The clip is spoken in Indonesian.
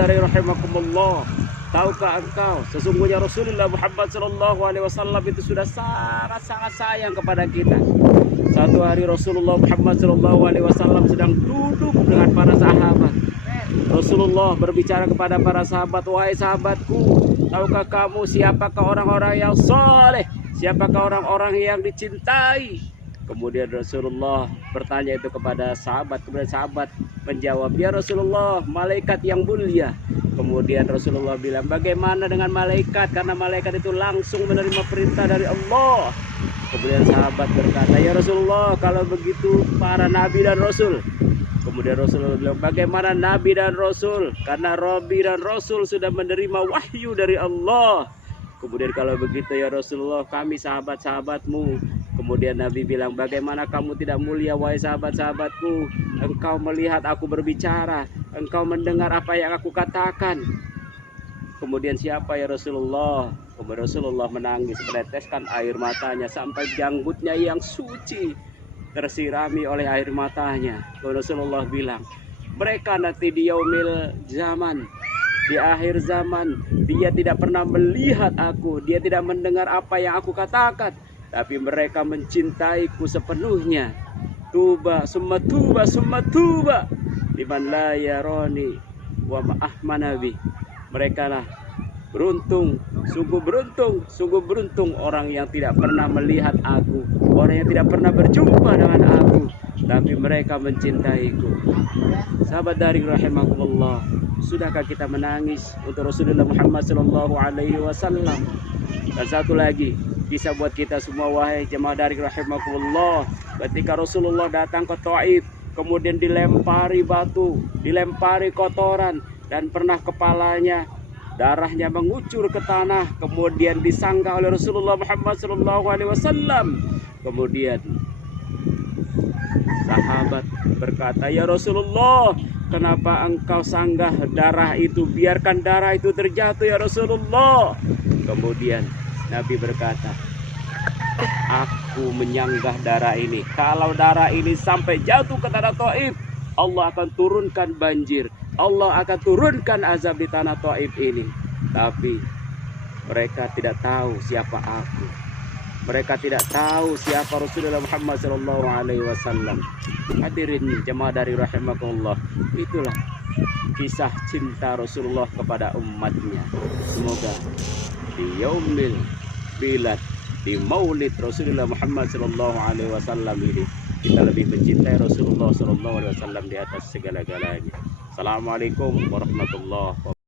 dari rahimakumullah, tahukah engkau sesungguhnya Rasulullah Muhammad SAW itu sudah sangat sayang kepada kita. Satu hari Rasulullah Muhammad SAW sedang duduk dengan para sahabat. Rasulullah berbicara kepada para sahabat, wahai sahabatku, tahukah kamu siapakah orang-orang yang soleh, siapakah orang-orang yang dicintai? Kemudian Rasulullah bertanya itu kepada sahabat, kemudian sahabat menjawab, ya Rasulullah, malaikat yang mulia. Kemudian Rasulullah bilang, bagaimana dengan malaikat? Karena malaikat itu langsung menerima perintah dari Allah. Kemudian sahabat berkata, ya Rasulullah, kalau begitu para nabi dan rasul. Kemudian Rasulullah bilang, bagaimana nabi dan rasul? Karena nabi dan rasul sudah menerima wahyu dari Allah. Kemudian kalau begitu ya Rasulullah, kami sahabat-sahabatmu. Kemudian Nabi bilang, bagaimana kamu tidak mulia wahai sahabat-sahabatku? Engkau melihat aku berbicara, engkau mendengar apa yang aku katakan. Kemudian siapa ya Rasulullah? Kemudian Rasulullah menangis, meneteskan air matanya sampai janggutnya yang suci tersirami oleh air matanya. Kemudian Rasulullah bilang, mereka nanti di yaumil zaman, di akhir zaman, dia tidak pernah melihat aku, dia tidak mendengar apa yang aku katakan, tapi mereka mencintaiku sepenuhnya. Tuba summa tuba summa tuba liman la yarani wa ma'ahmanabi. Mereka lah beruntung, sungguh beruntung orang yang tidak pernah melihat aku, orang yang tidak pernah berjumpa dengan aku, tapi mereka mencintaiku. Sahabat daring rahimakumullah, sudahkah kita menangis untuk Rasulullah Muhammad SAW? Dan satu lagi kisah buat kita semua wahai jemaah daring rahimakumullah, ketika Rasulullah datang ke Taif, kemudian dilempari batu, dilempari kotoran, dan pernah kepalanya darahnya mengucur ke tanah, kemudian disanggah oleh Rasulullah Muhammad SAW. Kemudian sahabat berkata, ya Rasulullah, kenapa engkau sanggah darah itu? Biarkan darah itu terjatuh ya Rasulullah. Kemudian Nabi berkata, aku menyanggah darah ini. Kalau darah ini sampai jatuh ke tanah Taif, Allah akan turunkan banjir, Allah akan turunkan azab di tanah Taif ini. Tapi mereka tidak tahu siapa aku, mereka tidak tahu siapa Rasulullah Muhammad SAW. Hadirin jemaah dari rahimakumullah, itulah kisah cinta Rasulullah kepada umatnya. Semoga di yaumil bilad, di maulid Rasulullah Muhammad SAW ini, kita lebih mencintai Rasulullah SAW di atas segala-galanya. Assalamualaikum warahmatullahi wabarakatuh.